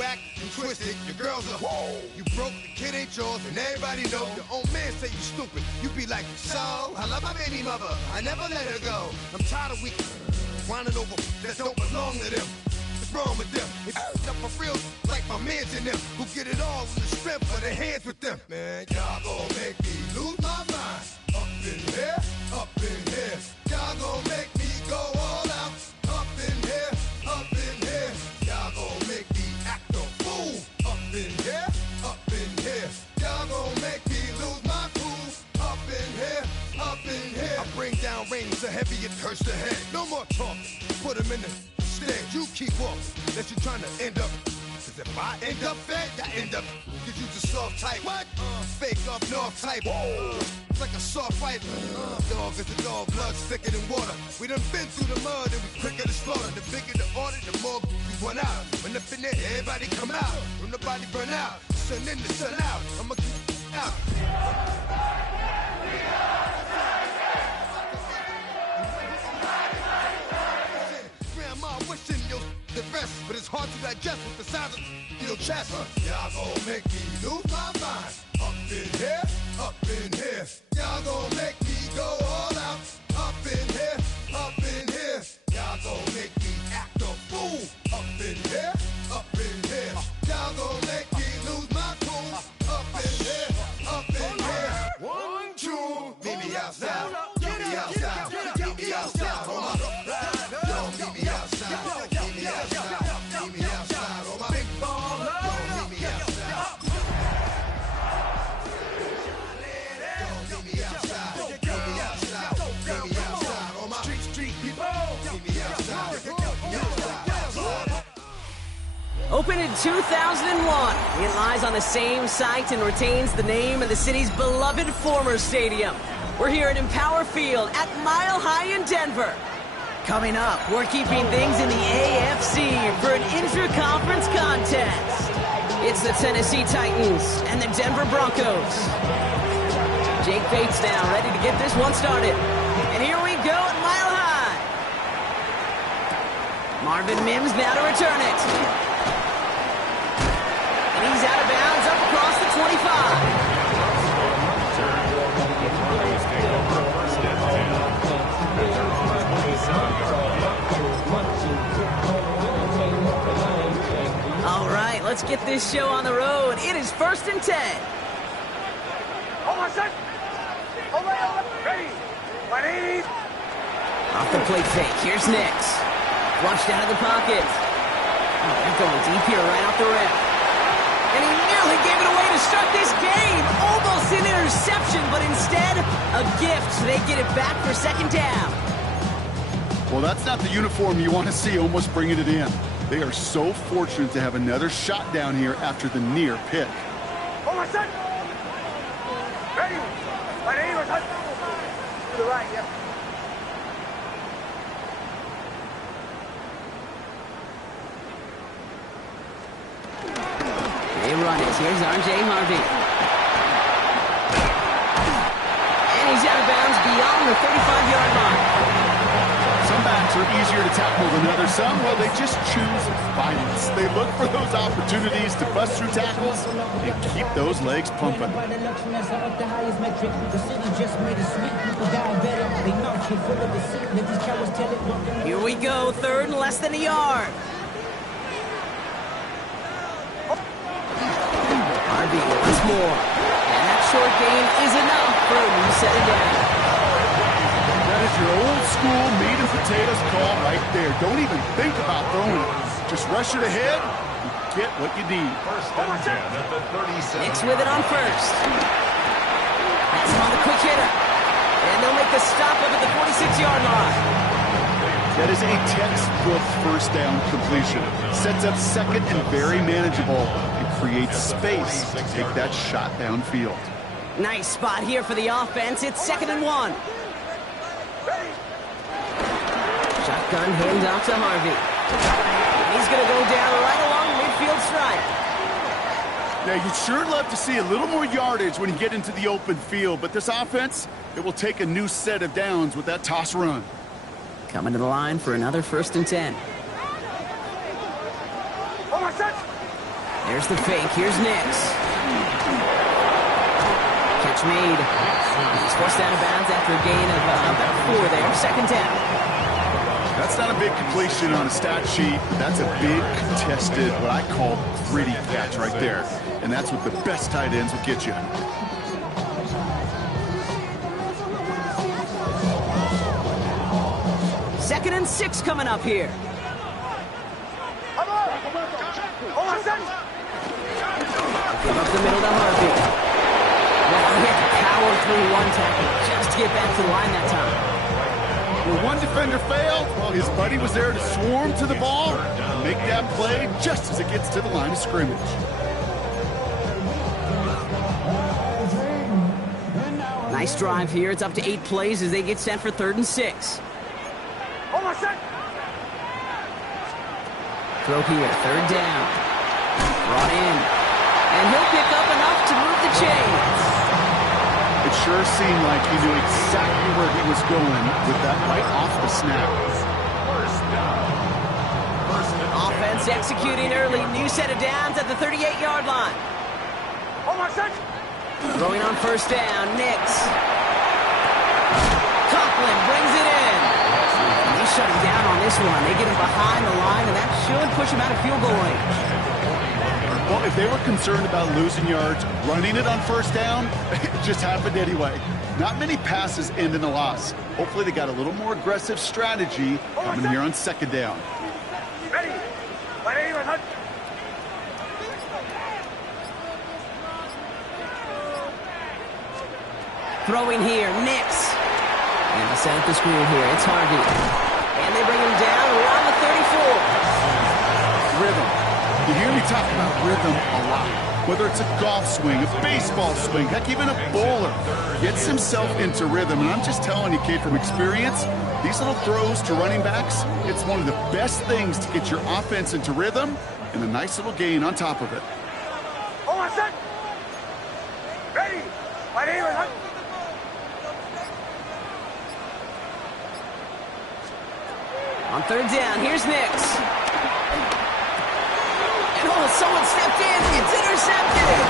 whack, you twisted, your girl's a whoa. You broke, the kid ain't yours, and everybody know. Your own man say you stupid. You be like, so, I love my baby mother, I never let her go. I'm tired of weak whining over that don't belong to them. What's wrong with them? They up for real, like my mans in them, who get it all with the strength of their hands with them. Man, y'all gon' make me lose my mind. Up in here, up in here. Y'all gon' make me go all out. Up in here, up in here. Y'all gon' make me act a fool. Up in here, up in here. Y'all gon' make me lose my cool. Up in here, up in here. I bring down rain so heavy it hurts the head. No more talking, put them in the stand. You keep walking, that you trying to end up. Cause if I end up fed, I end up. Cause you just soft type. What? Fake up north type. It's like a soft fight. Dog is a dog, blood thicker than water. We done been through the mud and we quicker to slaughter. The bigger the order, the more we run out. When up in there, everybody come out. When the body burn out, sun in the sun out. I'ma keep out. Grandma wishing you the best, but it's hard to digest with the sound of your chest. Y'all gon' make me lose my mind. Up in here, up in here. Y'all gon' make me go all out. Up in here, up in here. Y'all gon' make me act a fool. Up in here, up in here. Y'all gon' make me lose my cool. Up in here, up in here. 1, 2, meet me outside. Meet me outside. Meet me outside. Hold my yo, meet me outside. Meet me outside. Meet me outside. Hold my big ball. Yo, meet me outside. Meet me outside. Meet me outside. Meet me outside. All my street people. Meet me outside. Meet me outside. Opened in 2001, it lies on the same site and retains the name of the city's beloved former stadium. We're here at Empower Field at Mile High in Denver. Coming up, we're keeping things in the AFC for an intra-conference contest. It's the Tennessee Titans and the Denver Broncos. Jake Bates now ready to get this one started. And here we go at Mile High. Marvin Mims now to return it. And he's out of bounds up across the 25. All right, let's get this show on the road. It is 1st and 10. Hold on, son. Hold on. Ready. Ready. Off the plate fake. Here's Nix. Flushed out of the pocket. Oh, they're going deep here right off the rim. And he nearly gave it away to start this game. Almost an interception, but instead, a gift. They get it back for 2nd down. Well, that's not the uniform you want to see almost bringing it in. They are so fortunate to have another shot down here after the near pick. Hold on, son. Ready. Ready, son. To the right, yep. They run it. Here's R.J. Harvey. And he's out of bounds beyond the 35-yard line. Some backs are easier to tackle than others. Some, well, they just choose violence. They look for those opportunities to bust through tackles and keep those legs pumping. Here we go, 3rd and less than a yard. Harvey once more. And that short gain is enough for a new set of down. That is your old school meat and potatoes call right there. Don't even think about throwing it. Just rush it ahead and get what you need. 1st and 10 at the 37. Nix with it on 1st. That's him on the quick hitter. And they'll make the stop up at the 46-yard line. That is a textbook 1st down completion. Sets up 2nd and very manageable and creates space to take that shot downfield. Nice spot here for the offense. It's 2nd and 1. Shotgun handoff to Harvey. He's going to go down right along the midfield stripe. Now, you'd sure love to see a little more yardage when you get into the open field, but this offense, it will take a new set of downs with that toss run. Coming to the line for another 1st and 10. Hold on, son. There's the fake. Here's Nix. Catch made. He's forced out of bounds after a gain of about 4 there. Second down. That's not a big completion on a stat sheet, but that's a big contested, what I call gritty catch right there. And that's what the best tight ends will get you. Second and 6 coming up here. Give up the middle to Harvey. Well, he had to power through one tackle just to get back to the line that time. Well, one defender failed while his buddy was there to swarm to the ball and make that play just as it gets to the line of scrimmage. Nice drive here. It's up to 8 plays as they get set for 3rd and 6. Throw here, 3rd down. Brought in. And he'll pick up enough to move the chains. It sure seemed like he knew exactly where he was going with that right off the snap. Offense executing early. New set of downs at the 38-yard line. Throwing on 1st down, Nix. Conklin brings it in. And they shut him down on this one. They get him behind the line, and that should push him out of field goal range. Well, if they were concerned about losing yards, running it on 1st down, it just happened anyway. Not many passes end in a loss. Hopefully they got a little more aggressive strategy coming here on 2nd down. Ready. Throwing here, Nix. And they set up the screen here. It's Harvey. And they bring him down around the 34. Rhythm. You hear me talk about rhythm a lot. Whether it's a golf swing, a baseball swing, heck, even a bowler gets himself into rhythm. And I'm just telling you, kid, from experience, these little throws to running backs, it's one of the best things to get your offense into rhythm and a nice little gain on top of it. Ready. On 3rd down, here's Nix. And someone stepped in. It's intercepted.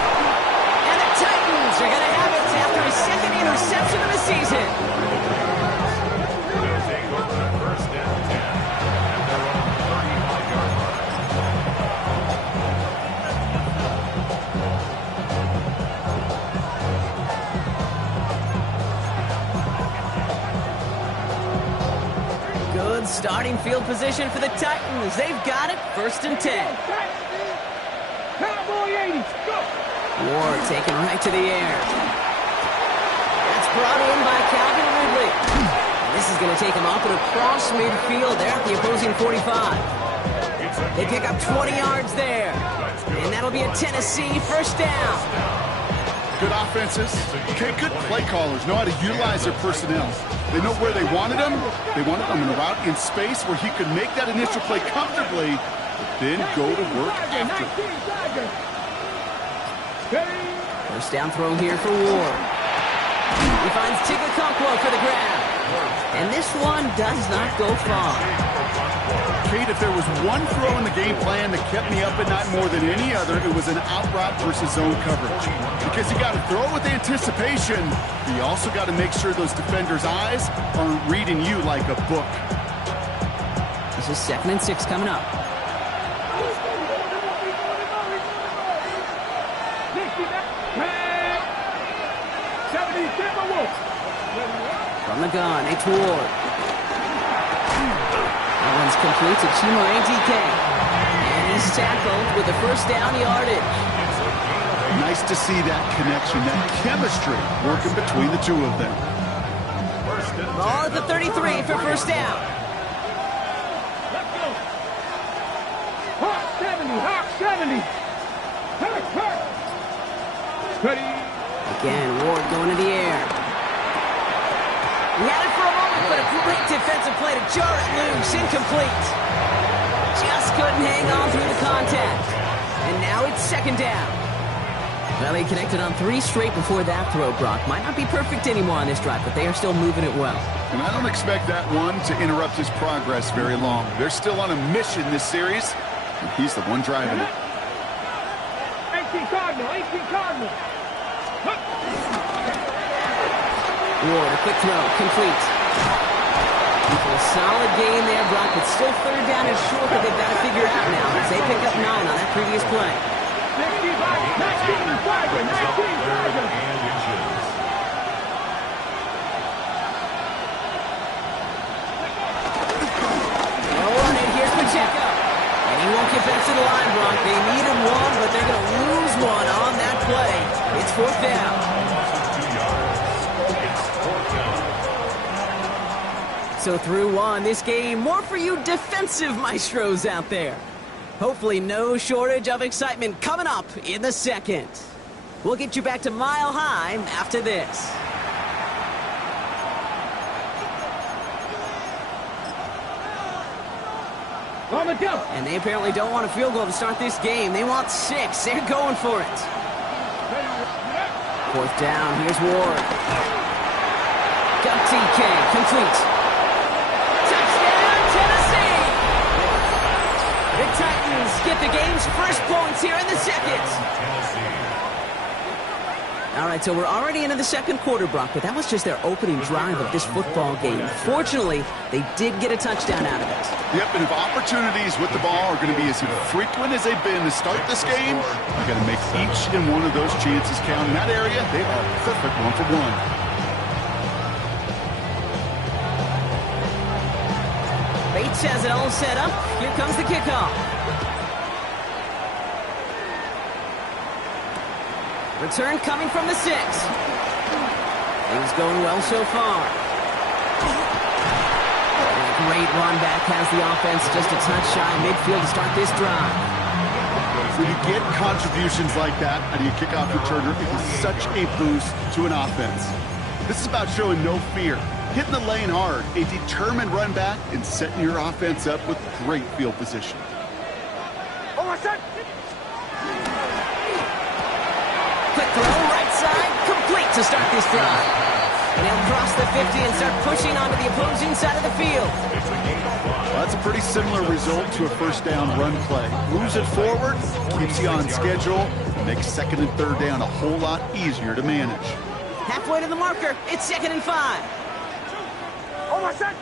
And the Titans are going to have it after his 2nd interception of the season. Going to take over the 1st and 10. And they're on the 35-yard line. Good starting field position for the Titans. They've got it. 1st and 10. Ward taken right to the air. That's brought in by Calvin Ridley. And this is going to take him up and across midfield there at the opposing 45. They pick up 20 yards there. And that'll be a Tennessee 1st down. Good offenses. Okay, good play callers know how to utilize their personnel. They know where they wanted them. They wanted them in a route in space where he could make that initial play comfortably, then go to work after. 1st down throw here for Ward. He finds Tigger for the grab. And this one does not go far. Kate, if there was one throw in the game plan that kept me up at night more than any other, it was an out route versus zone coverage. Because you got to throw with anticipation, but you also got to make sure those defenders' eyes aren't reading you like a book. This is 2nd and 6 coming up. From the gun, it's Ward. That one's complete to Chimere DK. And he's tackled with the 1st down yardage. Nice to see that connection, that chemistry working between the two of them. Ball at the 33 for 1st down. Let's go. Hawk 70, Hawk 70. Ready. Again, Ward going to the air. He had it for a moment, but a great defensive play to jar it loose. Incomplete. Just couldn't hang on through the contact. And now it's 2nd down. Well, he connected on 3 straight before that throw, Brock. Might not be perfect anymore on this drive, but they are still moving it well. And I don't expect that one to interrupt his progress very long. They're still on a mission this series, and he's the one driving it. 18 Cardinal, 18 Cardinal. Ward, a quick throw, complete. A solid game there, Brock, but still third down and short that they've got to figure out now as they pick up 9 on that previous play. 19 Tiger, 19 Tiger. He won't get back to the line, Brock. They needed one, but they're going to lose one on that play. It's 4th down. So through one, this game, more for you defensive maestros out there. Hopefully no shortage of excitement coming up in the second. We'll get you back to Mile High after this. And they apparently don't want a field goal to start this game. They want 6. They're going for it. 4th down. Here's Ward. Got TK. Complete. Touchdown, Tennessee! The Titans get the game's first points here in the second. All right, so we're already into the second quarter, Brock, but that was just their opening drive of this football game. Fortunately, they did get a touchdown out of it. Yep, and if opportunities with the ball are going to be as infrequent as they've been to start this game, you got to make each and one of those chances count. In that area, they are perfect 1 for 1. Bates has it all set up. Here comes the kickoff. Return coming from the 6. Things going well so far. And a great run back has the offense just a touch shy midfield to start this drive. When you get contributions like that out of your kickoff returner, it is such a boost to an offense. This is about showing no fear, hitting the lane hard, a determined run back, and setting your offense up with great field position. Oh, my son! Quick throw, right side, complete to start this drive. And he'll cross the 50 and start pushing onto the opposing side of the field. Well, that's a pretty similar result to a first down run play. Moves it forward, keeps you on schedule, and makes 2nd and 3rd down a whole lot easier to manage. Halfway to the marker, it's 2nd and 5. Oh, my son!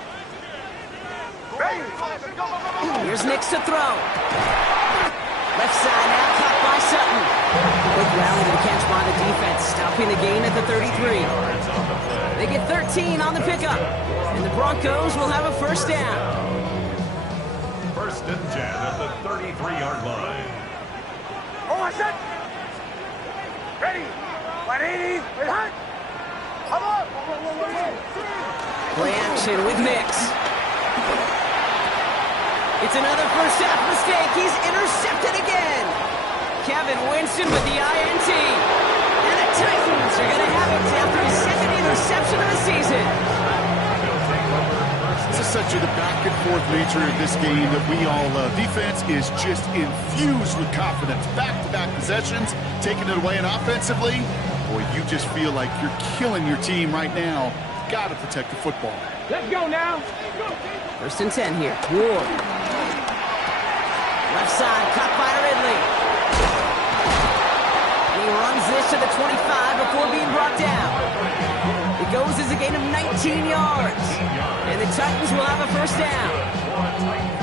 Ready! Here's Nix to throw. Left side now, caught by Sutton. Quick rally to the catch by the defense, stopping the gain at the 33. They get 13 on the pickup, and the Broncos will have a first down. 1st and 10 at the 33-yard line. Oh, my son! Ready! 180! Hot! Come on! Play action with Nix. It's another first half mistake. He's intercepted again. Kevin Winston with the INT. And the Titans are going to have it after his 2nd interception of the season. This is such a back and forth nature of this game that we all love. Defense is just infused with confidence. Back-to-back possessions, taking it away, and offensively, boy, you just feel like you're killing your team right now. Got to protect the football. Let's go now. 1st and 10 here. Ward. Left side, caught by Ridley. And he runs this to the 25 before being brought down. It goes as a gain of 19 yards. And the Titans will have a first down.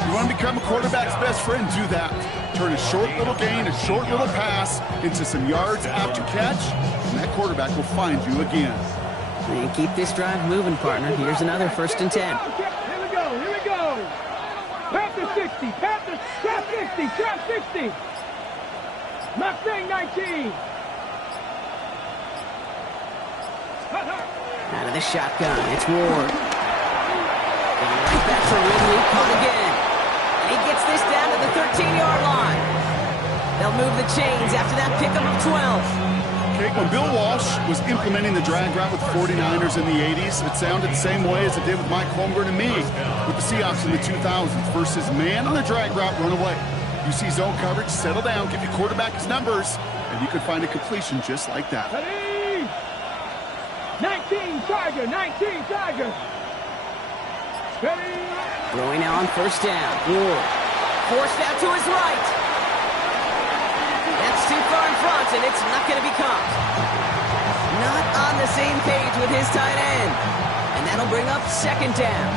You want to become a quarterback's best friend, do that. Turn a short little gain, a short little pass into some yards after catch, and that quarterback will find you again. And keep this drive moving, partner. Here's another 1st and 10. Here we go, here we go. Panther 60, Panther, trap 60, trap 60. Mustang 19. Out of the shotgun, it's Ward. Going right back to Ridley, caught again. And he gets this down to the 13-yard line. They'll move the chains after that pickup of 12. Okay, when Bill Walsh was implementing the drag route with the 49ers in the 80s, it sounded the same way as it did with Mike Holmgren and me with the Seahawks in the 2000s versus man on the drag route, run away. You see zone coverage, settle down, give your quarterback his numbers, and you can find a completion just like that. Ready? 19 Tiger, 19 Tiger. Ready? Throwing now on 1st down. Ward. Forced out to his right. That's too far in front. and it's not going to be caught. Not on the same page with his tight end. And that'll bring up second down.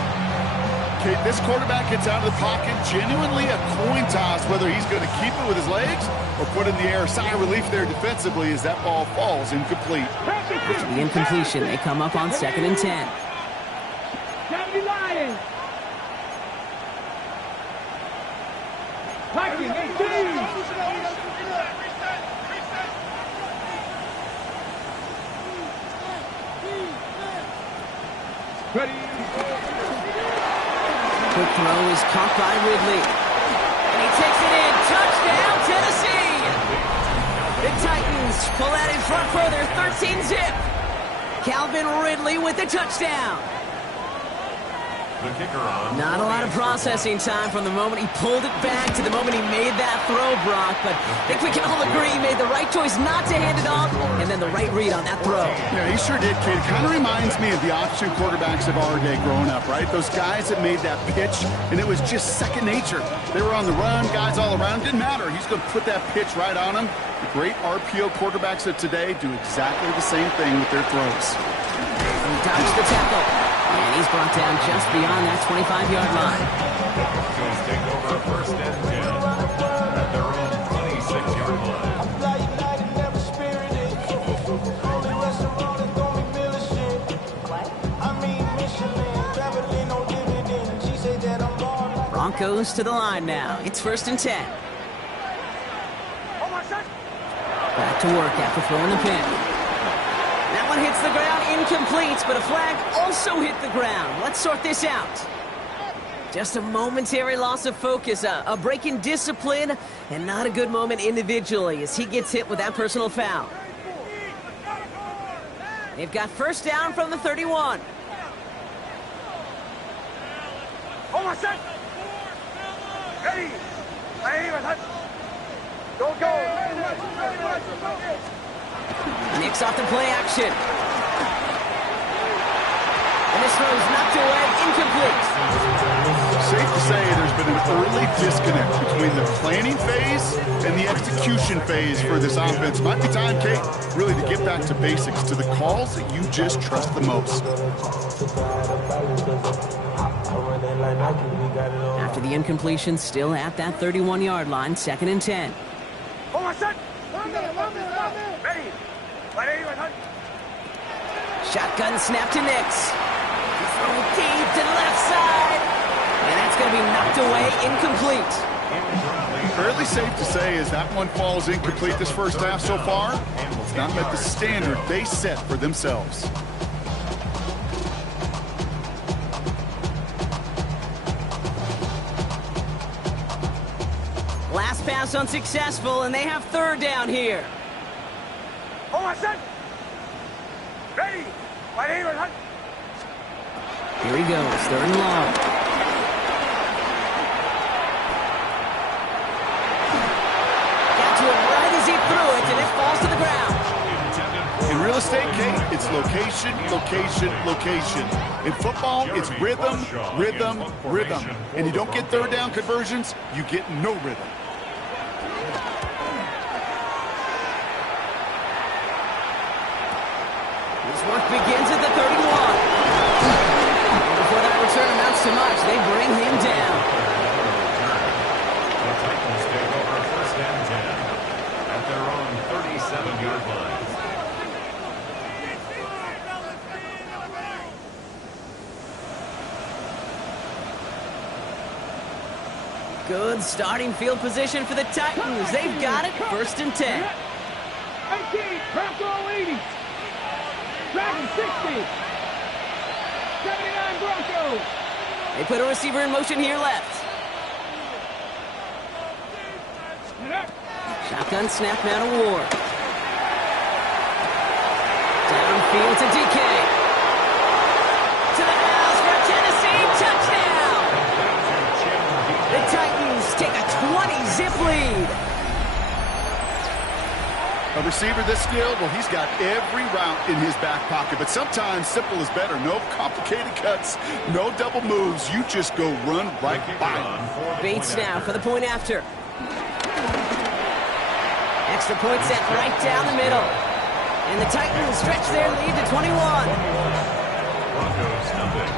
Okay, this quarterback gets out of the pocket, genuinely a coin toss whether he's going to keep it with his legs or put it in the air. Sigh of relief there defensively as that ball falls incomplete. After the incompletion, they come up on 2nd and 10. Lions. Viking 18. Ready. Quick throw is caught by Ridley. And he takes it in. Touchdown, Tennessee! The Titans pull out in front further, 13-zip. Calvin Ridley with the touchdown. The kicker on. Not a lot of processing time from the moment he pulled it back to the moment he made that throw, Brock. But I think we can all agree he made the right choice not to hand it off, and then the right read on that throw. Yeah, he sure did, kid. It kind of reminds me of the option quarterbacks of our day growing up, right? Those guys that made that pitch, and it was just second nature. They were on the run, guys all around. Didn't matter. He's going to put that pitch right on him. The great RPO quarterbacks of today do exactly the same thing with their throws. He dodged the tackle. And he's brought down just beyond that 25-yard line. Broncos take over 1st and 10 at their own 26-yard line. Broncos to the line now. It's 1st and 10. Back to work after throwing the pin. That one hits the ground, incomplete, but a flag also hit the ground. Let's sort this out. Just a momentary loss of focus, a break in discipline, and not a good moment individually as he gets hit with that personal foul. They've got 1st down from the 31. Ready. Don't go. Nicks off the play action. And this throw's knocked away, incomplete. Safe to say there's been an early disconnect between the planning phase and the execution phase for this offense. Might be time, Kate, really to get back to basics, to the calls that you just trust the most. After the incompletion, still at that 31-yard line, 2nd and 10. Shotgun snap to Nicks. He's throwing deep to the left side. And that's going to be knocked away, incomplete. Fairly safe to say as that one falls incomplete this first half so far, it's not met the standard they set for themselves. Last pass unsuccessful, and they have 3rd down here. Ready. Here he goes, 3rd and long. Got to it right as he threw it, and it falls to the ground. In real estate, Kate, it's location, location, location. In football, it's rhythm, rhythm, rhythm. And you don't get 3rd down conversions, you get no rhythm. Work begins at the 31. Before that return amounts to much, they bring him down. The Titans take over 1st and 10 at their own 37-yard line. Good starting field position for the Titans. They've got it, 1st and 10. 18, Bronco 80. Dragon 60. 79 Broncos. They put a receiver in motion here left. Shotgun snap now to Ward. Downfield to DK. To the house for a Tennessee touchdown. The Titans take a 20-zip lead. A receiver this skilled, well, he's got every route in his back pocket, but sometimes simple is better. No complicated cuts, no double moves. You just go run right by him. Bates now for the point after. Extra point set right down the middle. And the Titans stretch their lead to 21. Broncos nothing.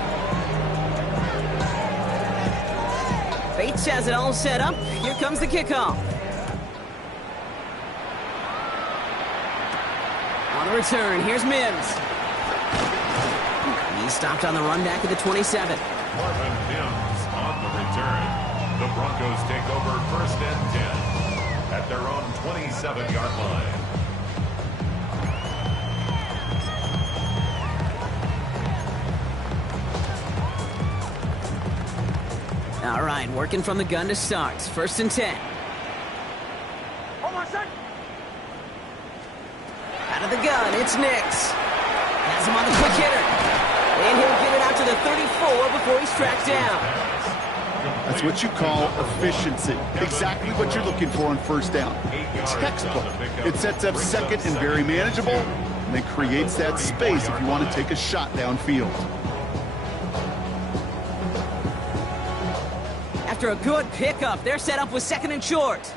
Bates has it all set up. Here comes the kickoff. On the return, here's Mims. He's stopped on the run back at the 27. Marvin Mims on the return. The Broncos take over 1st and 10 at their own 27-yard line. All right, working from the gun to start. 1st and 10. Out of the gun, it's Nix. Has him on the quick hitter. And he'll get it out to the 34 before he's tracked down. That's what you call efficiency. Exactly what you're looking for on 1st down. Textbook. It sets up 2nd and very manageable, and then creates that space if you want to take a shot downfield. After a good pickup, they're set up with 2nd and short.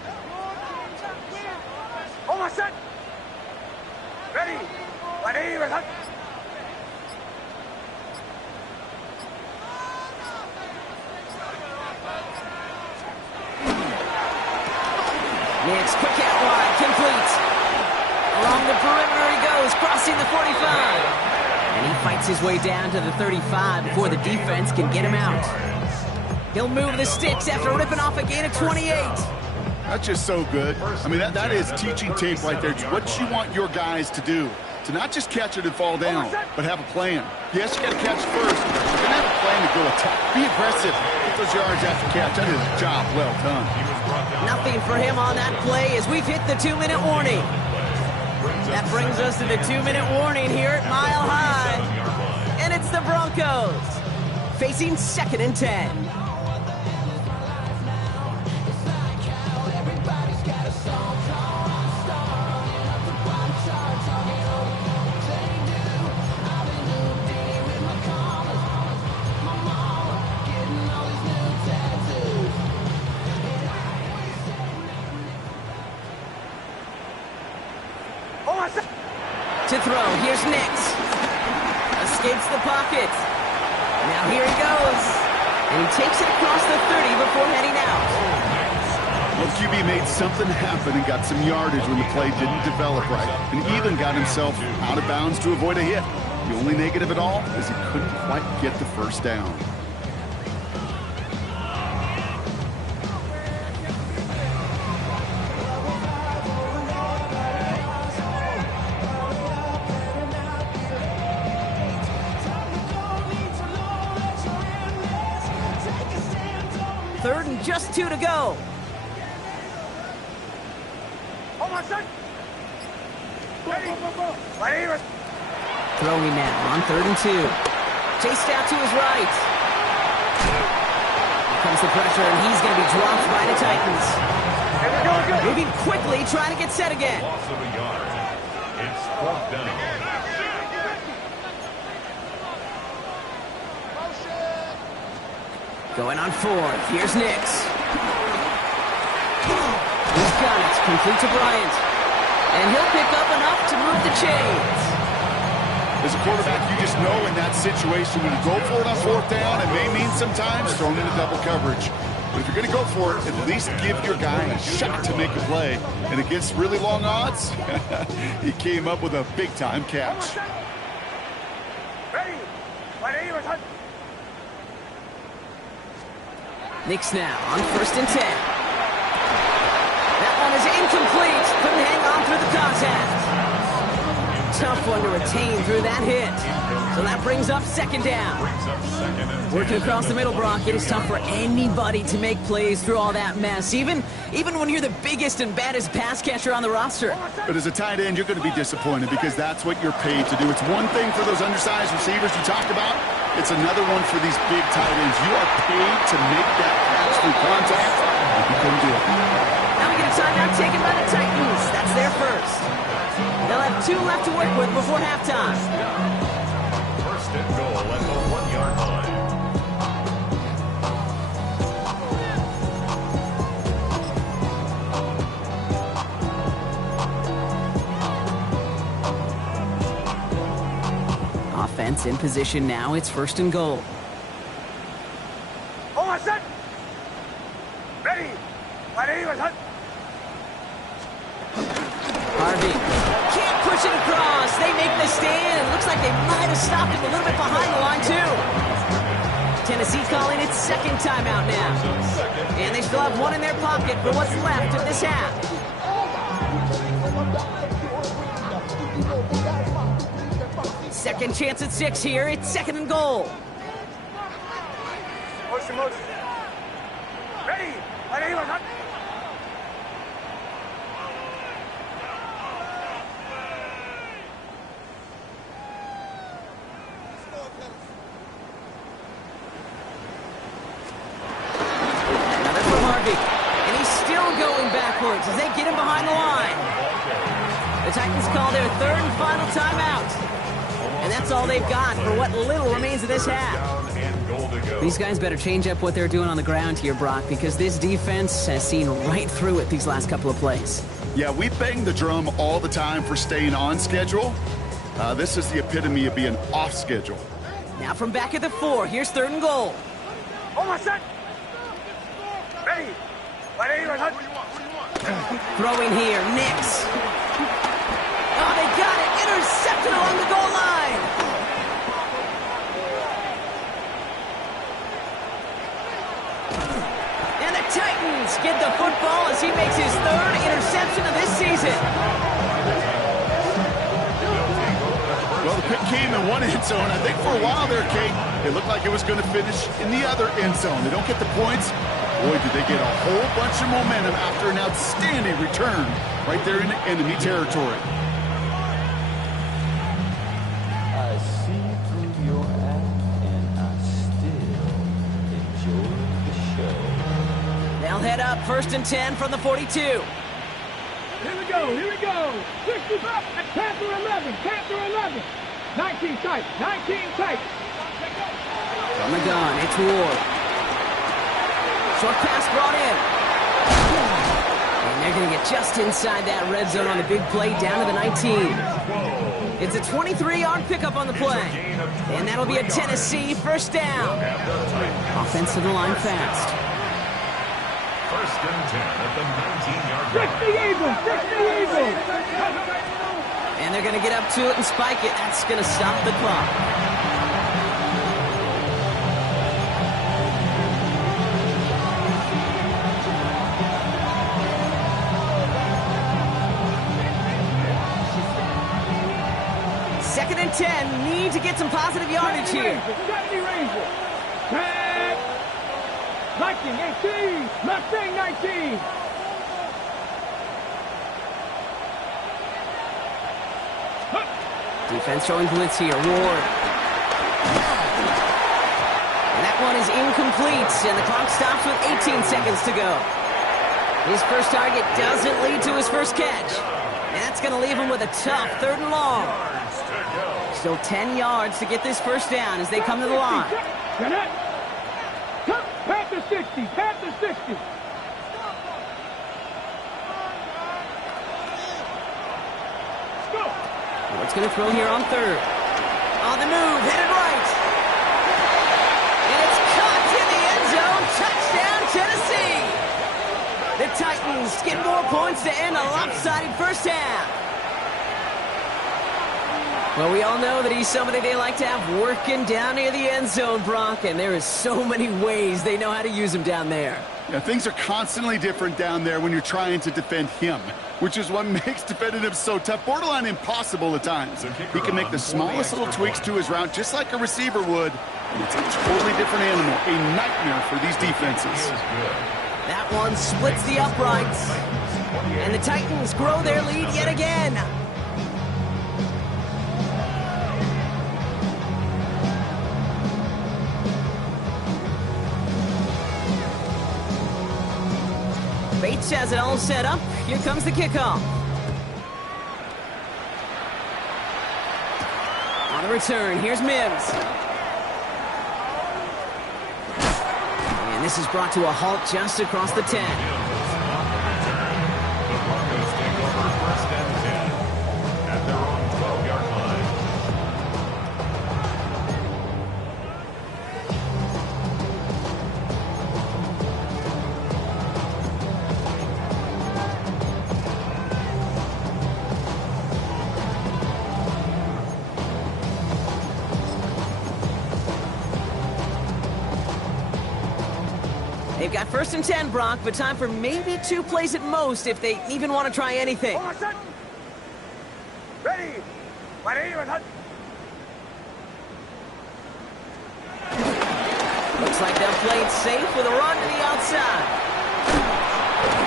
Nix, quick out wide, complete. Along the perimeter he goes, crossing the 45. And he fights his way down to the 35 before the defense can get him out. He'll move the sticks after ripping off a gain of 28. That's just so good. I mean, that is teaching tape right there. It's what you want your guys to do. To not just catch it and fall down, but have a plan. Yes, you got to catch first, but have a plan to go attack. Be aggressive. Get those yards after catch. That is a job well done. Nothing for him on that play as we've hit the 2-minute warning. That brings us to the 2-minute warning here at Mile High. And it's the Broncos facing 2nd and 10. To throw, here's Nix. Escapes the pocket. Now here he goes. And he takes it across the 30 before heading out. Well, QB made something happen and got some yardage when the play didn't develop right. And even got himself out of bounds to avoid a hit. The only negative at all is he couldn't quite get the 1st down. Third and just 2 to go. Throwing now on 3rd and 2. Chased out to his right. Here comes the pressure, and he's going to be dropped by the Titans. Moving quickly, trying to get set again. Loss of a yard. It's 4th down. Going on 4th. Here's Nix. He's got it. Complete to Bryant. And he'll pick up enough to move the chains. As a quarterback, you just know in that situation when you go for it on 4th down, it may mean sometimes throwing into double coverage. But if you're going to go for it, at least give your guy a shot to make a play. And against really long odds, he came up with a big-time catch. Nix now on 1st and 10. That one is incomplete. Couldn't hang on through the contact. Tough one to retain through that hit. So that brings up 2nd down. Working across the middle, Brock, it is tough for anybody to make plays through all that mess, even when you're the biggest and baddest pass catcher on the roster. But as a tight end, you're going to be disappointed because that's what you're paid to do. It's one thing for those undersized receivers you talked about. It's another one for these big tight ends. You are paid to make that catch through contact, and you couldn't do it. Now we get a timeout taken by the Titans. That's their first. They'll have 2 left to work with before halftime. 1st and goal at the 1-yard line. defense in position now. It's 1st and goal. Hold on, set. Ready. Harvey can't push it across. They make the stand. Looks like they might have stopped him a little bit behind the line, too. Tennessee calling its 2nd timeout now. And they still have one in their pocket for what's left of this half. Second chance at 6 here. It's 2nd and goal. Motion. Ready. Another from Harvey. And he's still going backwards as they get him behind the line. The Titans call their 3rd and final timeout. And that's all they've got for what little remains of this half. These guys better change up what they're doing on the ground here, Brock, because this defense has seen right through it these last couple of plays. Yeah, we bang the drum all the time for staying on schedule. This is the epitome of being off schedule. Now from back at the 4, here's 3rd and goal. Hold on, set. Ready. Throwing here, Nix. Oh, they got it. Intercepted along the goal line. And the Titans get the football as he makes his 3rd interception of this season. Well, the pick came in one end zone. I think for a while there, Kate, it looked like it was going to finish in the other end zone. They don't get the points. Boy, did they get a whole bunch of momentum after an outstanding return right there in enemy territory. I see through your act, and I still enjoy the show. They'll head up 1st and 10 from the 42. Here we go. 65. Panther 11. 19 tight. From the gun, it's Ward. Short pass brought in. And they're going to get just inside that red zone on the big play down to the 19. It's a 23-yard pickup on the play. And that'll be a Tennessee 1st down. Offense to the line fast. 1st and 10 at the 19-yard line. 60 Eagles. And they're going to get up to it and spike it. That's going to stop the clock. Second and 10. Need to get some positive yardage here. 70 Rangers. 10. Viking 18. Mustang 19. Defense showing blitz here. Ward. And that one is incomplete, and the clock stops with 18 seconds to go. His first target doesn't lead to his first catch. And that's going to leave him with a tough 3rd and long. Still 10 yards to get this 1st down as they come to the line. Panther 60. Ward's going to throw here on 3rd. On the move, headed right. And it's caught in the end zone. Touchdown, Tennessee. The Titans get more points to end a lopsided 1st half. Well, we all know that he's somebody they like to have working down near the end zone, Brock, and there is so many ways they know how to use him down there. Yeah, things are constantly different down there when you're trying to defend him, which is what makes defending him so tough, borderline impossible at times. He can make the smallest little tweaks to his route just like a receiver would, and it's a totally different animal, a nightmare for these defenses. That one splits the uprights, and the Titans grow their lead yet again. Bates has it all set up. Here comes the kickoff. On the return, here's Mims. And this is brought to a halt just across the 10. On the return, the Broncos take over 1st and 10 at their own 12-yard line. got 1st and 10, Brock, but time for maybe 2 plays at most if they even want to try anything. Ready. Looks like they'll play it safe with a run to the outside.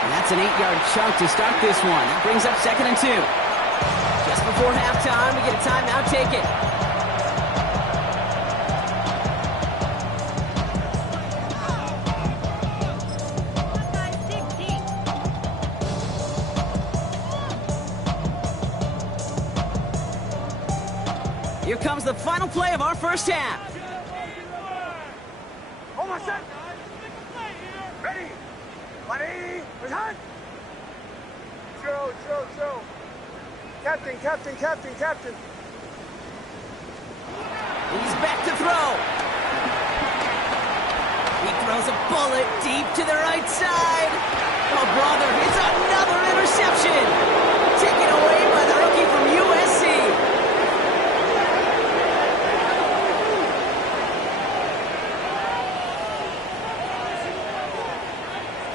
And that's an 8-yard chunk to start this one. That brings up 2nd and 2. Just before halftime, we get a timeout taken. Here comes the final play of our first half. Ready. Joe. Captain. He's back to throw. He throws a bullet deep to the right side. Oh, brother, it's another interception. Taken away by the rookie from USC.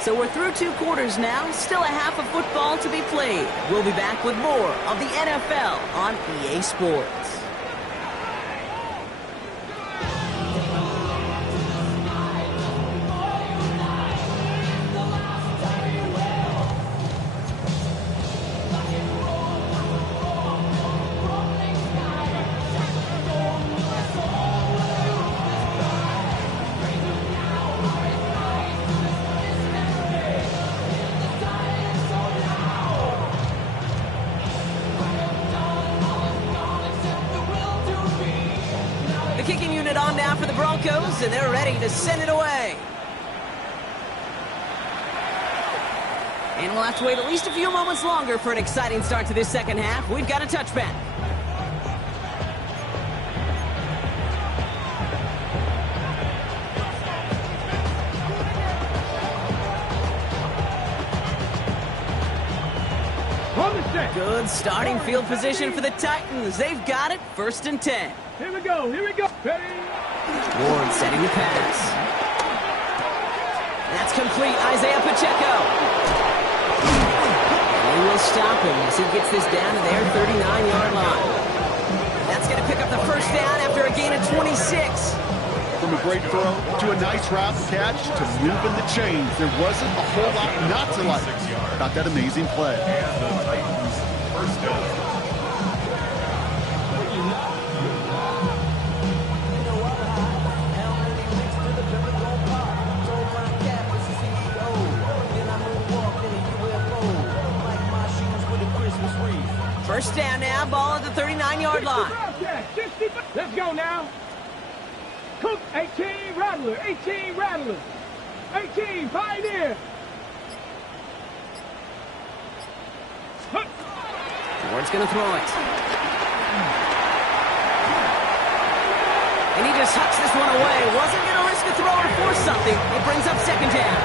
So we're through 2 quarters now, still a half of football to be played. We'll be back with more of the NFL on EA Sports. The kicking unit on now for the Broncos, and they're ready to send it away. And we'll have to wait at least a few moments longer for an exciting start to this second half. We've got a touchback. Good starting field position for the Titans. They've got it, 1st and 10. Here we go. Ready. Ward setting the pass. That's complete, Isaiah Pacheco. They will stop him as he gets this down to their 39-yard line. That's going to pick up the first down after a gain of 26. From a great throw to a nice route catch to moving the chains, there wasn't a whole lot not to like about that amazing play. And the Titans first down. First down now, ball at the 39-yard line. Let's go now. Cook, 18, Rattler. 18, Pioneer. Ward's going to throw it. And he just hucks this one away. Wasn't going to risk a throw or force something. It brings up 2nd down.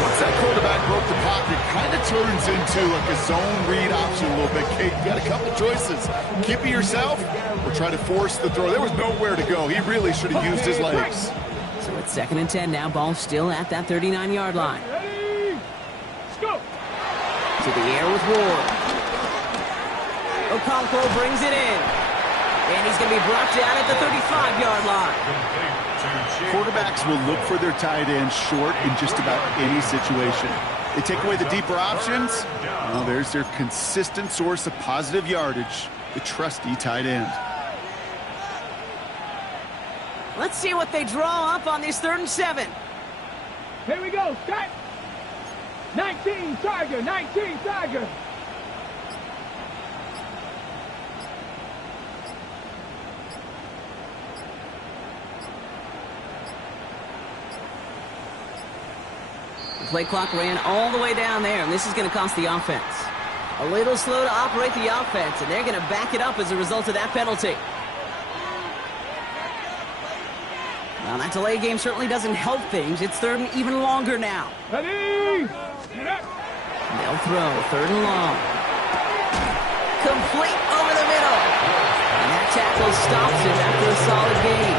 Once that quarterback broke the pocket, kind of turns into like a zone read option a little bit. Kate, you got a couple choices. Keep it yourself or try to force the throw. There was nowhere to go. He really should have used his legs. So it's 2nd and 10 now. Ball still at that 39-yard line. Let's go. To the air with Ward. Okonkwo brings it in. And he's going to be brought down at the 35-yard line. Quarterbacks will look for their tight end short in just about any situation. They take away the deeper options. Well, there's their consistent source of positive yardage, the trusty tight end. Let's see what they draw up on this 3rd and 7. Here we go. Start. 19, Tiger. The play clock ran all the way down there, and this is going to cost the offense. A little slow to operate the offense, and they're going to back it up as a result of that penalty. Well, that delay game certainly doesn't help things. It's 3rd and even longer now. Ready. They'll throw 3rd and long. Complete over the middle. And that tackle stops it after a solid gain.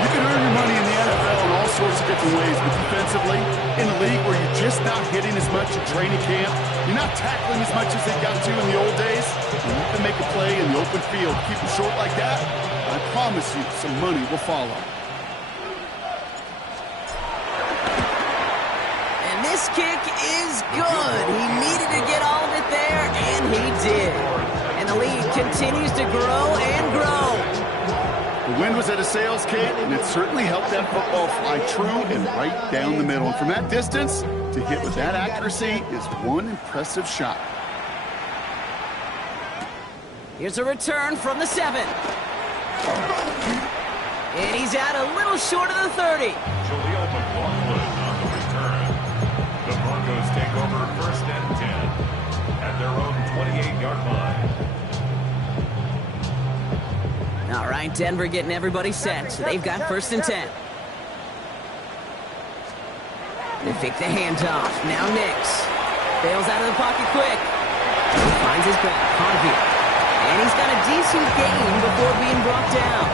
You can earn your money in the NFL and also sorts of different ways, but defensively, in a league where you're just not hitting as much in training camp, you're not tackling as much as they got to in the old days, and you can make a play in the open field, keep it short like that, I promise you some money will follow. And this kick is good. He needed to get all of it there, and he did. And the lead continues to grow and grow. The wind was at a sails, Kate, and it certainly helped that football fly true and right down the middle. And from that distance, to hit with that accuracy is one impressive shot. Here's a return from the 7. And he's out a little short of the 30. Jaleel McLaughlin on the return. The Broncos take over 1st and 10 at their own 28-yard line. All right, Denver getting everybody set, so they've got 1st and 10. They fake the handoff. Now Nix bails out of the pocket quick. He finds his back, Harvey. And he's got a decent gain before being brought down.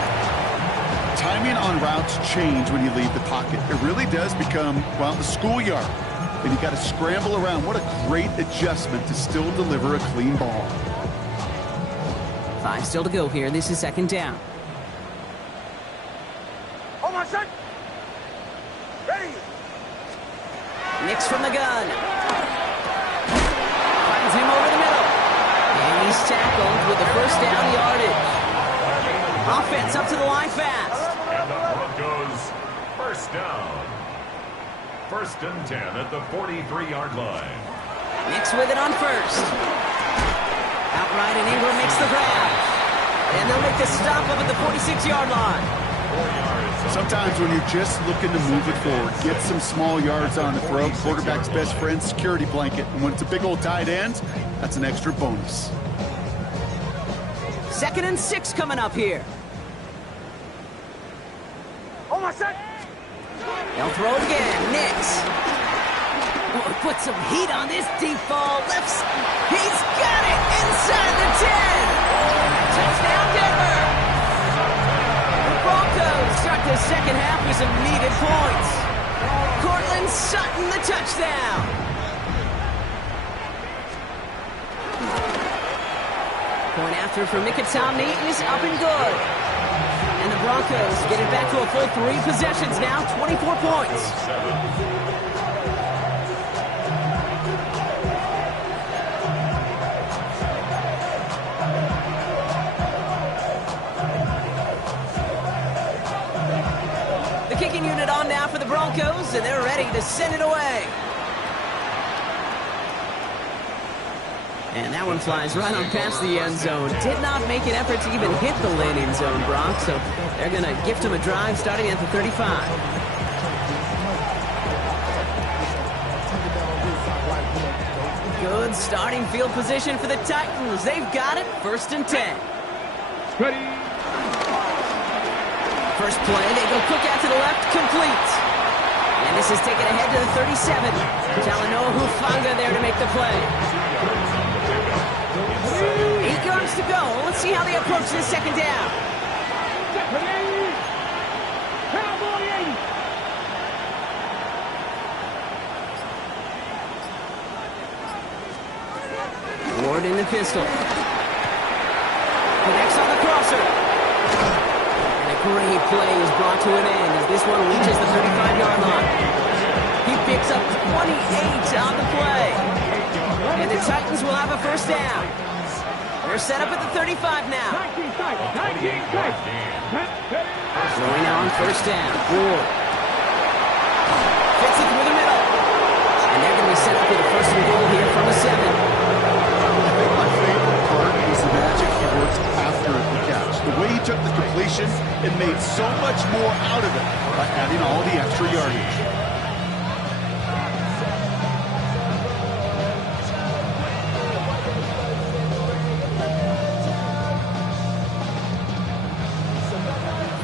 Timing on routes change when you leave the pocket. It really does become, well, the schoolyard. And you got to scramble around. What a great adjustment to still deliver a clean ball. 5 still to go here. This is 2nd down. Oh, my son! Ready! Nix from the gun. Finds him over the middle. And he's tackled with the 1st down yardage. Offense up to the line fast. And the Broncos 1st down. 1st and 10 at the 43-yard line. Nix with it on 1st. Outright, and Ingram makes the grab. And they'll make the stop up at the 46-yard line. Sometimes when you're just looking to move it forward, get some small yards on the throw, quarterback's best friend, security blanket. And when it's a big old tight end, that's an extra bonus. 2nd and 6 coming up here. Oh, my son! They'll throw it again. Nix. Oh, put some heat on this deep ball. Lifts. He's got it inside the 10. Touchdown, Denver. The Broncos start the 2nd half with some needed points. Cortland Sutton, the touchdown. Point after for Mikatomney is up and good. And the Broncos get it back to a full 3 possessions now, 24 points. Kicking unit on now for the Broncos, and they're ready to send it away. And that one flies right on past the end zone. Did not make an effort to even hit the landing zone, Brock, so they're going to gift him a drive starting at the 35. Good starting field position for the Titans. They've got it, 1st and 10. Ready! First play, they go Cook out to the left, complete. And this is taken ahead to the 37. Talanoa Hufanga there to make the play. 8 yards to go. Let's see how they approach this 2nd down. Ward in the pistol. Connects on the crosser. Great play is brought to an end as this one reaches the 35-yard line. He picks up 28 on the play. And the Titans will have a 1st down. They're set up at the 35 now. Going on 1st down. Ward. Fits it through the middle. And they're going to be set up with a 1st and goal here from the 7. My favorite part is the magic he worked after the catch. The way he took the completion and made so much more out of it by adding all the extra yardage.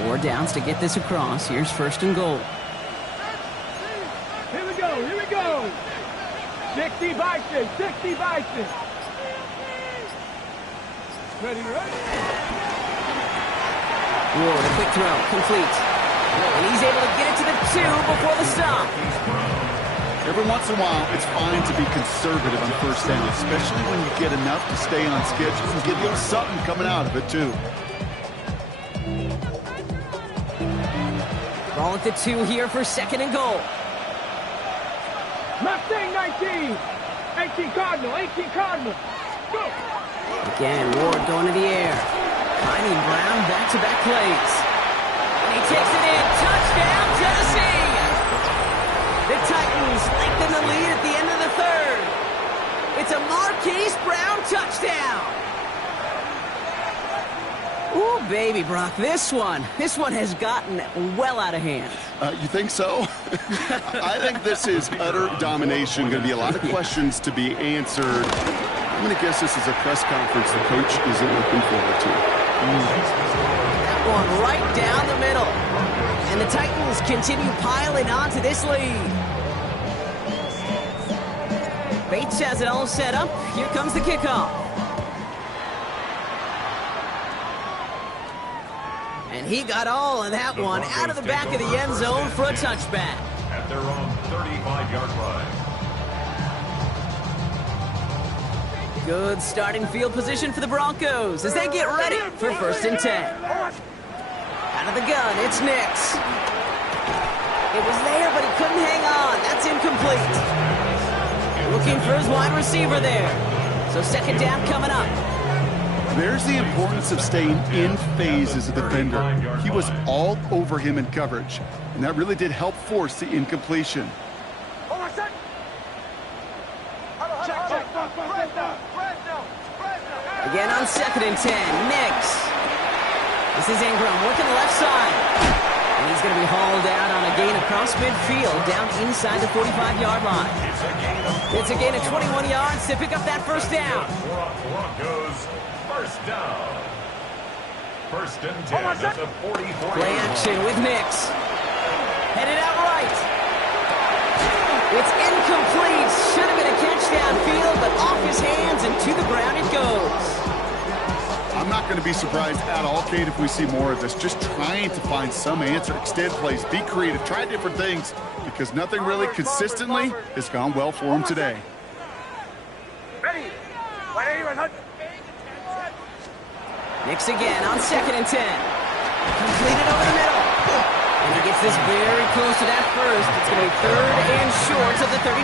Four downs to get this across. Here's 1st and goal. Here we go, here we go. 60 Bison, 60 Bison. Ready, ready. Ward, a quick throw, complete. And he's able to get it to the 2 before the stop. Every once in a while, it's fine to be conservative on first down, especially when you get enough to stay on schedule and get a little something coming out of it, too. Ball at the 2 here for 2nd and goal. Mustang 19. 18 Cardinal. 18 Cardinal. Go. Again, Ward going to the air. Heine and Brown back-to-back plays. And he takes it in. Touchdown, Tennessee! The Titans lengthen the lead at the end of the 3rd. It's a Marquise Brown touchdown. Ooh, baby, Brock, this one has gotten well out of hand. You think so? I think this is utter domination. Going to be a lot of questions to be answered. I'm going to guess this is a press conference the coach isn't looking forward to. That one right down the middle. And the Titans continue piling on to this lead. Bates has it all set up. Here comes the kickoff. And he got all of that one out of the back of the end zone for a touchback. At their own 35-yard line. Good starting field position for the Broncos as they get ready for 1st and 10. Out of the gun, it's Nix. It was there, but he couldn't hang on. That's incomplete. Looking for his wide receiver there. So 2nd down coming up. There's the importance of staying in phase as a defender. He was all over him in coverage, and that really did help force the incompletion. Again on 2nd and 10, Nix. This is Ingram working the left side. And he's going to be hauled out on a gain across midfield down inside the 45-yard line. It's a gain of 21 yards to pick up that 1st down. Broncos, 1st down. 1st and 10 at the 44. Play action with Nix. Headed out right. It's incomplete. Should have been a catch downfield, but off his hands and to the ground it goes. I'm not going to be surprised at all, Kate, if we see more of this. Just trying to find some answer, extend plays, be creative, try different things, because nothing really consistently has gone well for him today. Nix again on 2nd and 10. Completed over the middle. And he gets this very close to that 1st. It's going to be 3rd and short of the 35.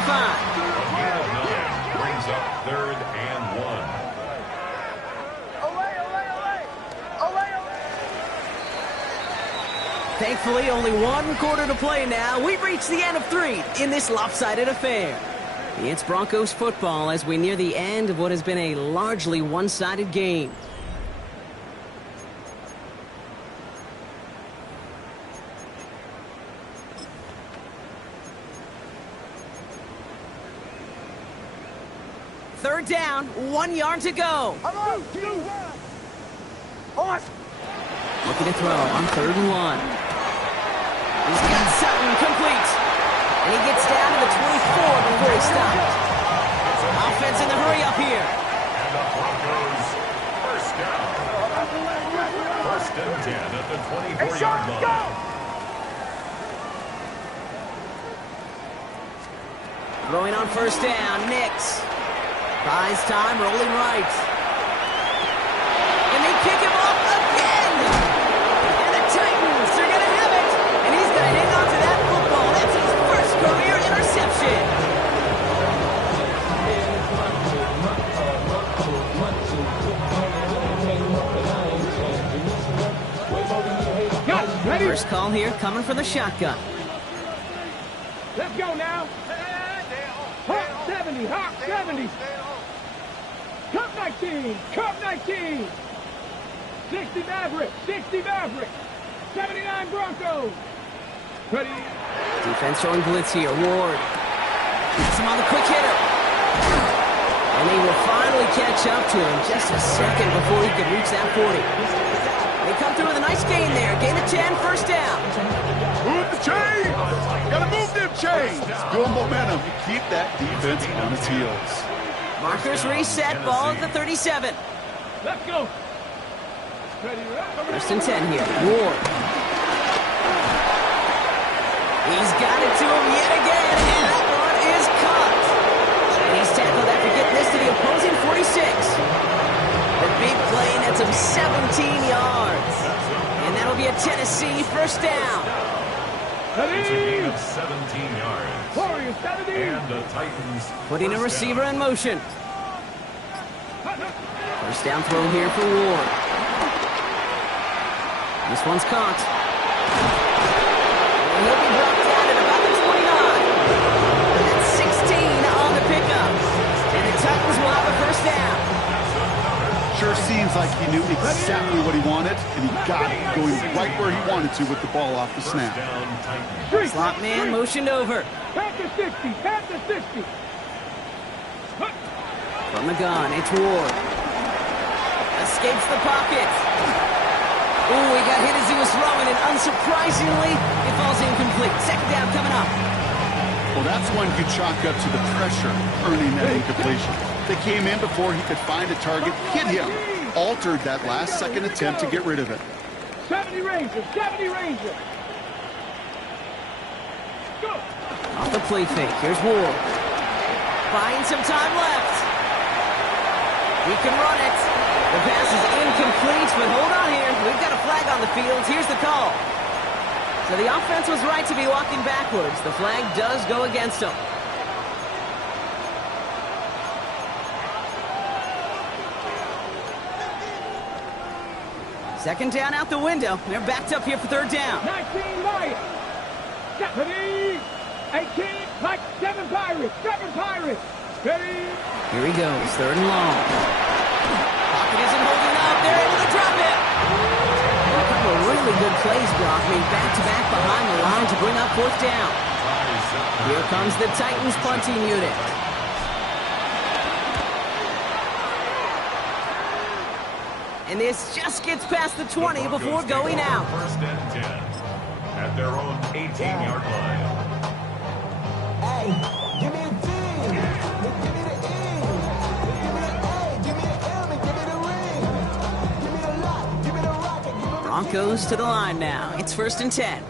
Brings up 3rd and 1. Thankfully, only 1 quarter to play now. We've reached the end of 3 in this lopsided affair. It's Broncos football as we near the end of what has been a largely one-sided game. Third down, 1 yard to go. Looking to throw on 3rd and 1. He's got Sutton complete. And he gets down to the 24 before he stops. Offense in the hurry up here. And the Broncos, 1st down. 1st and 10 at the 24-yard line. Throwing on 1st down, Nix. Buys time, rolling right. And they pick him off again. And the Titans are going to have it. And he's going to hang on to that football. That's his 1st career interception. First call here coming from the shotgun. Let's go now. Hawk 70, Hawk 70. Cup 19, Cup 19. 60 Maverick, 60 Maverick. 79 Broncos. Ready? Defense showing blitz here. Ward. Gets him on the quick hitter. And he will finally catch up to him just a second before he can reach that 40. They come through with a nice gain there. Gain of 10, 1st down. Move the chains! Gotta move them chains! Build momentum. Keep that defense on its heels. Markers reset. Ball at the 37. Let's go. Ready? 1st and 10 here. Ward. He's got it to him yet again, and that one is caught. And he's tackled after getting this to the opposing 46. The big play nets him 17 yards. And that'll be a Tennessee first down. It's a gain of 17 yards. And the Titans putting a receiver in motion. First down throw here for Ward. This one's caught. And he'll be brought down at about the 29. That's 16 on the pickup. And the Titans will have a first down. Sure seems like he knew exactly what he wanted, and he got it going right where he wanted to with the ball off the snap. Slot man motioned over. Panther 60, Panther 60. From the gun, it's Ward. Escapes the pocket. Ooh, he got hit as he was throwing, and unsurprisingly, it falls incomplete. Second down coming up. Well, that's one you chalk up to the pressure earning that incompletion. They came in before he could find a target, hit him, altered that last-second attempt to get rid of it. 70 Rangers, 70 Rangers. Go. Off the play fake, here's Ward. Buying some time left. He can run it. The pass is incomplete, but hold on here. We've got a flag on the field. Here's the call. So the offense was right to be walking backwards. The flag does go against them. Second down out the window. They're backed up here for third down. 19 Lions. 70. 18. Like 7 Pirates. 7 Pirates. Ready. Here he goes. Third and long. Pocket isn't holding up. They're able to drop it. A couple of really good plays, Brock. Made back-to-back behind the line to bring up fourth down. Here comes the Titans punting unit. And this just gets past the 20 before going out. First and 10 at their own 18-yard line. Hey, give me a D. Give me the E. Give me the A. Give me the M. And give me the ring. Give me the lock. Give me the rocket. Give me the Broncos to the line now. It's first and 10.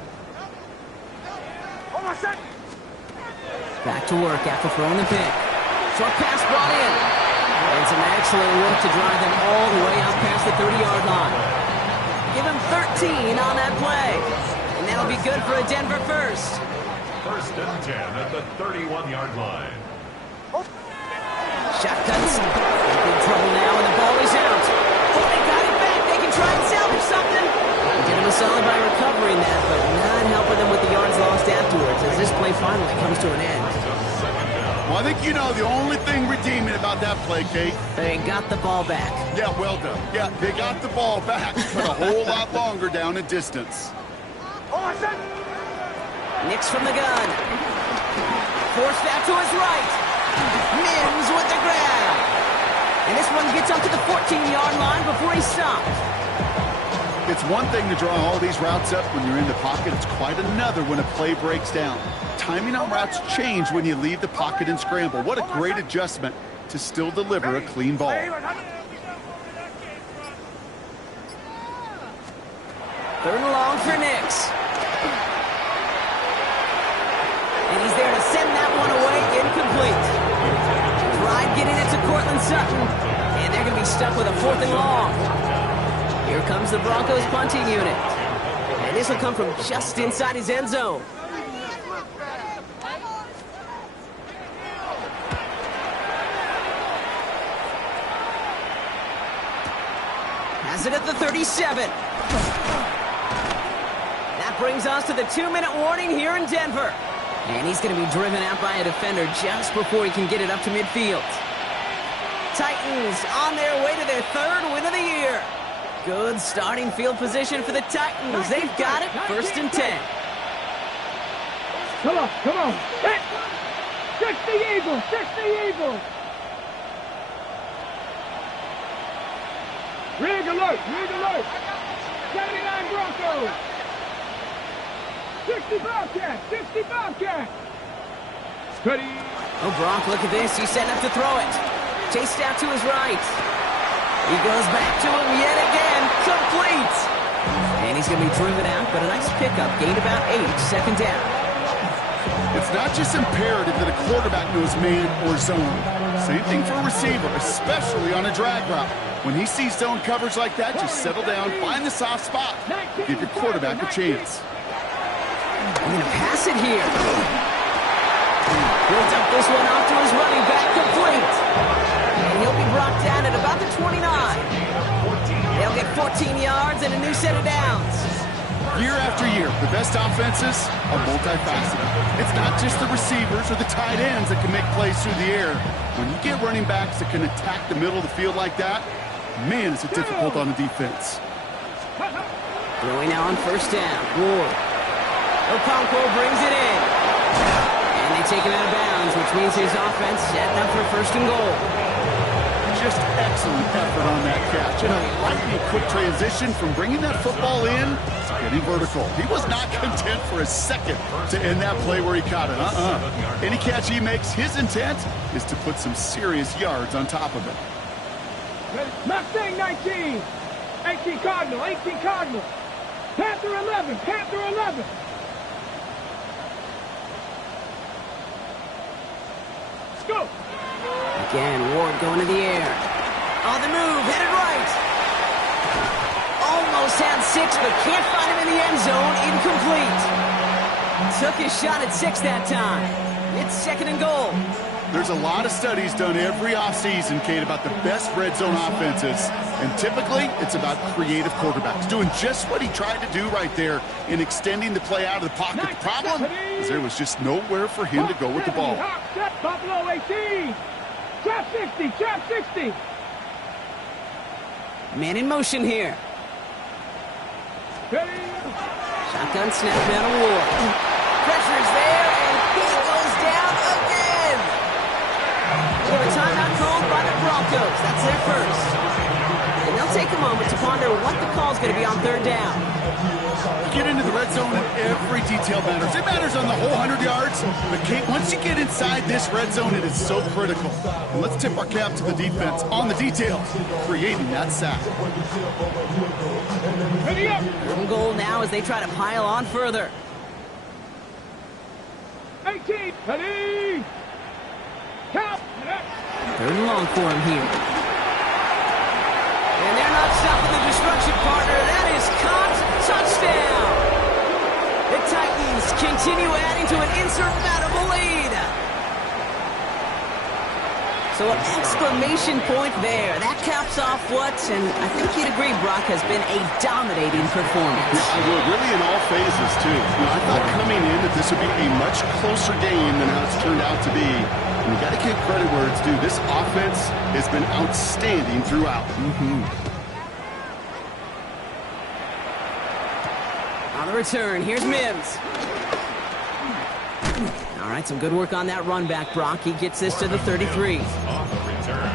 Back to work after throwing the pick. Short pass brought in. And some excellent work to drive them all the way out past the 30-yard line. Give him 13 on that play. And that'll be good for a Denver first. First and 10 at the 31-yard line. Shotguns. Big trouble now, and the ball is out. Oh, they got it back. They can try and salvage something. Did him a solid by recovering that, but not helping them with the yards lost afterwards as this play finally comes to an end. Well, I think you know the only thing redeeming about that play, Kate. They got the ball back. Yeah, well done. Yeah, they got the ball back, but a whole lot longer down in distance. Nix from the gun. Forced out to his right. Mims with the grab. And this one gets up to the 14-yard line before he stopped. It's one thing to draw all these routes up when you're in the pocket. It's quite another when a play breaks down. Timing on routes change when you leave the pocket and scramble. What a great adjustment to still deliver a clean ball. Third and long for Nix. And he's there to send that one away incomplete. Tried getting it to Cortland Sutton. And they're going to be stuck with a fourth and long. Here comes the Broncos punting unit. And this will come from just inside his end zone. Has it at the 37. That brings us to the 2-minute warning here in Denver. And he's going to be driven out by a defender just before he can get it up to midfield. Titans on their way to their third win of the year. Good starting field position for the Titans. They've got it, first and 10. Come on, come on. Hit! 60 Eagles, 60 Eagles. Rig alert, rig alert. 79 Broncos. 60 Bobcats, 60 Bobcats. Steady. Oh, Brock, look at this. He's setting up to throw it. Chased out to his right. He goes back to him yet again. Complete. And he's going to be driven out, but a nice pickup. Gained about 8. Second down. It's not just imperative that a quarterback knows man or zone. Same thing for a receiver, especially on a drag route. When he sees zone coverage like that, just settle down, find the soft spot. Give your quarterback a chance. I'm going to pass it here. He'll dump this one off to his running back, complete. And he'll be brought down at about the 29. They'll get 14 yards and a new set of downs. Year after year, the best offenses are multifaceted. It's not just the receivers or the tight ends that can make plays through the air. When you get running backs that can attack the middle of the field like that, man, is it difficult on the defense. Throwing now on first down. Ward. Okonkwo brings it in. And they take him out of bounds, which means his offense setting up for first and goal. Just excellent effort on that catch. And a lightning quick transition from bringing that football in to getting vertical. He was not content for a second to end that play where he caught it. Any catch he makes, his intent is to put some serious yards on top of it. Mustang 19. 18 Cardinal. 18 Cardinal. Panther 11. Panther 11. Let's go. Again, Ward going to the air. On the move, headed right. Almost had 6, but can't find him in the end zone. Incomplete. Took his shot at 6 that time. It's second and goal. There's a lot of studies done every offseason, Kate, about the best red zone offenses. And typically, it's about creative quarterbacks doing just what he tried to do right there in extending the play out of the pocket. The problem is there was just nowhere for him to go with the ball. Buffalo 18. Trap 60. Trap 60. Man in motion here. Ready? Shotgun snap down to Ward. Pressure's there, and he goes down again. We have a timeout called by the Broncos. That's their first. And they'll take a moment to ponder what the call's going to be on third down. Get into the red zone and every detail matters. It matters on the whole 100 yards. But Kate, once you get inside this red zone, it is so critical. And let's tip our cap to the defense on the details, creating that sack. Ready up. Third and goal now as they try to pile on further. 18. Ready. Count. Third and long for him here. And they're not stopping the destruction, partner. That is caught. Touchdown. The Titans continue adding to an insurmountable lead. So an exclamation point there. That caps off what, and I think you'd agree, Brock, has been a dominating performance. Yeah, I would, really in all phases, too. I thought coming in that this would be a much closer game than how it's turned out to be. And you got to give credit where it's due. This offense has been outstanding throughout. On the return, here's Mims. All right, some good work on that run back, Brock. He gets this to the 33. On the return,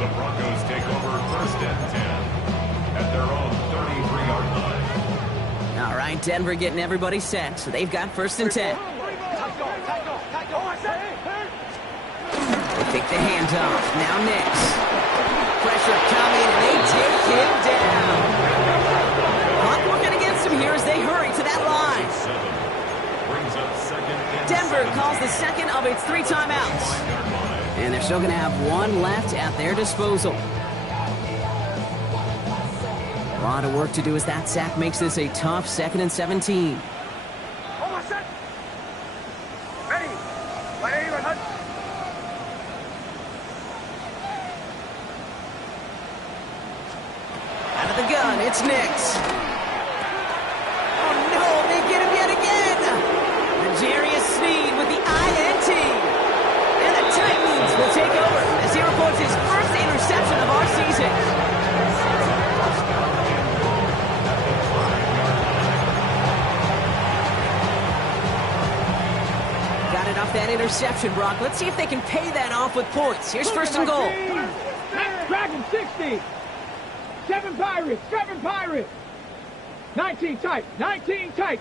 the Broncos take over first and 10 at their own 33-yard line. All right, Denver getting everybody set, so they've got first and 10. They take the handoff. Now Nix. Pressure coming, and they take him down. Clock working against him here as they hurry to that line. Denver calls the second of its 3 timeouts. And they're still going to have 1 left at their disposal. A lot of work to do as that sack makes this a tough 2nd and 17. Out of the gun, it's Nix. Oh no, they get him yet again. Jarius Sneed with the INT. And the Titans will take over as he reports his first interception of our season. Got it off that interception, Brock. Let's see if they can pay that off with points. Here's first and goal. Dragon 60. 7 Pirates. 7 Pirates. 19 tight. 19 tight.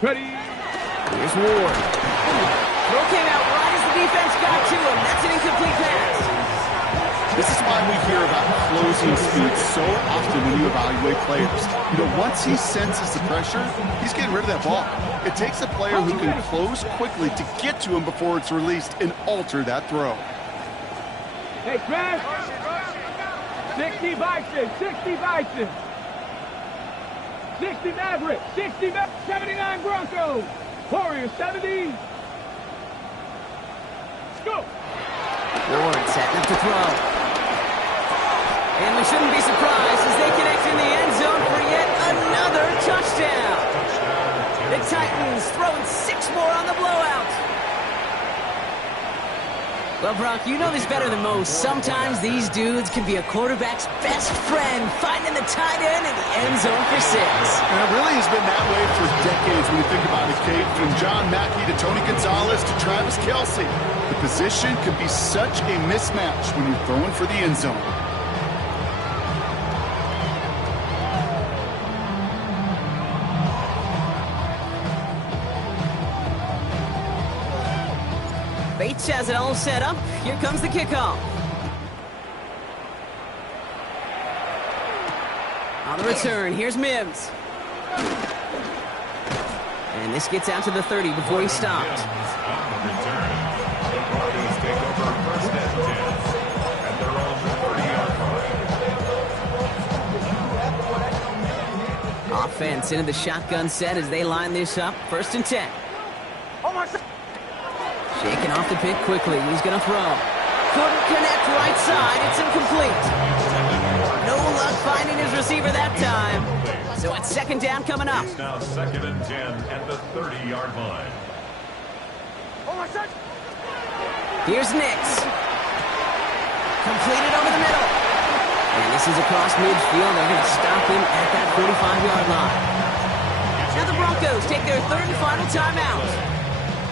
Ready. Here's Ward. Throw came out right as the defense got to him. That's an incomplete pass. This is why we hear about closing speed so often when you evaluate players. You know, once he senses the pressure, he's getting rid of that ball. It takes a player who can close quickly to get to him before it's released and alter that throw. Hey, Chris. 60 Bison, 60 Bison. 60 Maverick, 60 Maverick, 79 Broncos. Warriors, 70. Let's go. Ward setting up to throw. And we shouldn't be surprised as they connect in the end zone for yet another touchdown. The Titans throwing 6 more on the blowout. Well, Brock, you know this better than most. Sometimes these dudes can be a quarterback's best friend, finding the tight end in the end zone for 6. And it really has been that way for decades when you think about it, Kate. From John Mackey to Tony Gonzalez to Travis Kelce. The position can be such a mismatch when you're throwing for the end zone. Bates has it all set up. Here comes the kickoff. On the return, here's Mims. And this gets out to the 30 before he stopped. On the return, the Broncos take over first and 10 at their own 30-yard line. Offense into the shotgun set as they line this up. First and 10. Shaking off the pick quickly. He's going to throw. Couldn't connect right side. It's incomplete. No luck finding his receiver that time. So it's second down coming up. It's now second and 10 at the 30-yard line. Here's Nix. Completed over the middle. And this is across midfield. They're going to stop him at that 45-yard line. Now the Broncos take their third and final timeout.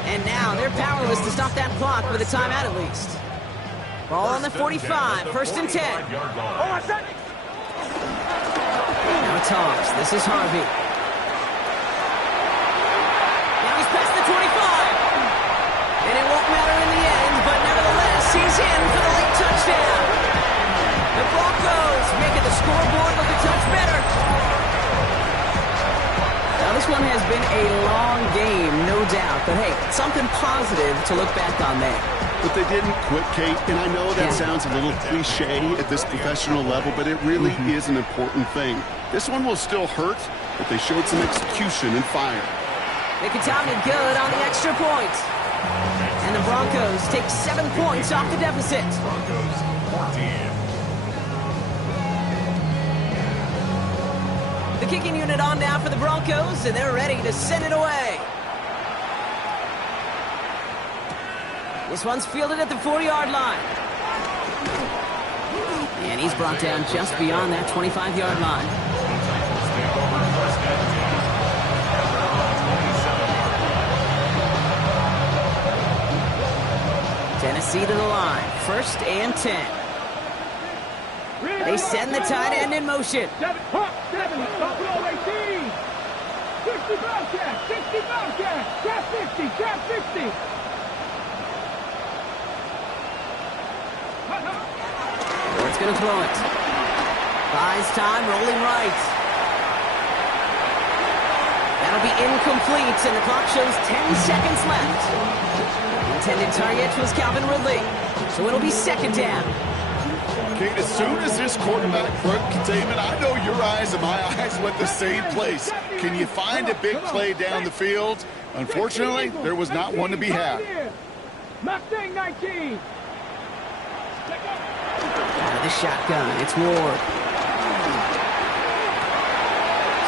And now they're powerless to stop that clock with a timeout at least. Ball on the 45, first and 10. Now it's Hobbs. This is Harvey. Now he's past the 25. And it won't matter in the end, but nevertheless, he's in for the late touchdown. The Broncos making the scoreboard look a touch better. Now, this one has been a long game, no doubt. But, hey, something positive to look back on there. But they didn't quit, Kate, and I know that sounds a little cliche at this professional level, but it really is an important thing. This one will still hurt, but they showed some execution and fire. They can time it good on the extra point. And the Broncos take 7 points off the deficit. Broncos 14. The kicking unit on now for the Broncos, and they're ready to send it away. This one's fielded at the 40-yard line. And he's brought down just beyond that 25-yard line. Tennessee to the line, first and 10. They send the tight end in motion. 7, Buffalo 18. 60 Bobcat, 60 Bobcat. Trap 50, trap 50. Ward's going to throw it. Buys time, rolling right. That'll be incomplete, and the clock shows 10 seconds left. Intended target was Calvin Ridley, so it'll be second down. Kate, as soon as this quarterback broke containment, I know your eyes and my eyes went the same place. Can you find a big play down the field? Unfortunately, there was not one to be had. Mustang 19. Out of the shotgun, it's Ward.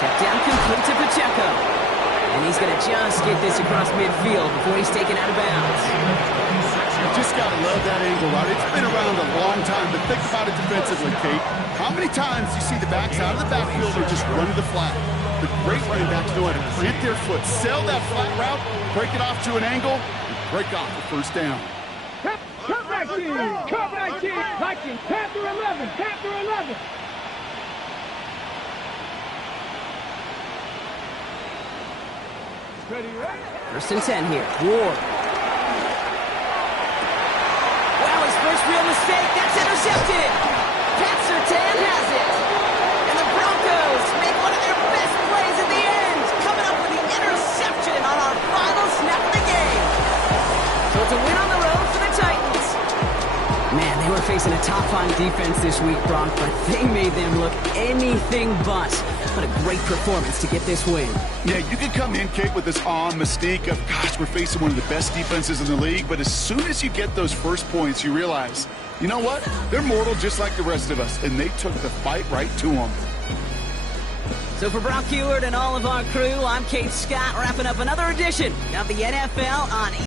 Check down complete to Pacheco. And he's going to just get this across midfield before he's taken out of bounds. You just got to love that angle route. It's been around a long time, but think about it defensively, Kate. How many times do you see the backs out of the backfield or just run to the flat? The great running backs know how to plant their foot, sell that flat route, break it off to an angle, and break off the first down. Come back in. Come back in. Vikings, Panther 11. Panther 11. Ready, ready? First and 10 here. Ward. Wow, his first real mistake. That's intercepted. They were facing a top-5 defense this week, Bronk, but they made them look anything but. What a great performance to get this win. Yeah, you can come in, Kate, with this awe and mystique of, gosh, we're facing one of the best defenses in the league, but as soon as you get those first points, you realize, you know what? They're mortal just like the rest of us, and they took the fight right to them. So for Brock Heward and all of our crew, I'm Kate Scott, wrapping up another edition of the NFL on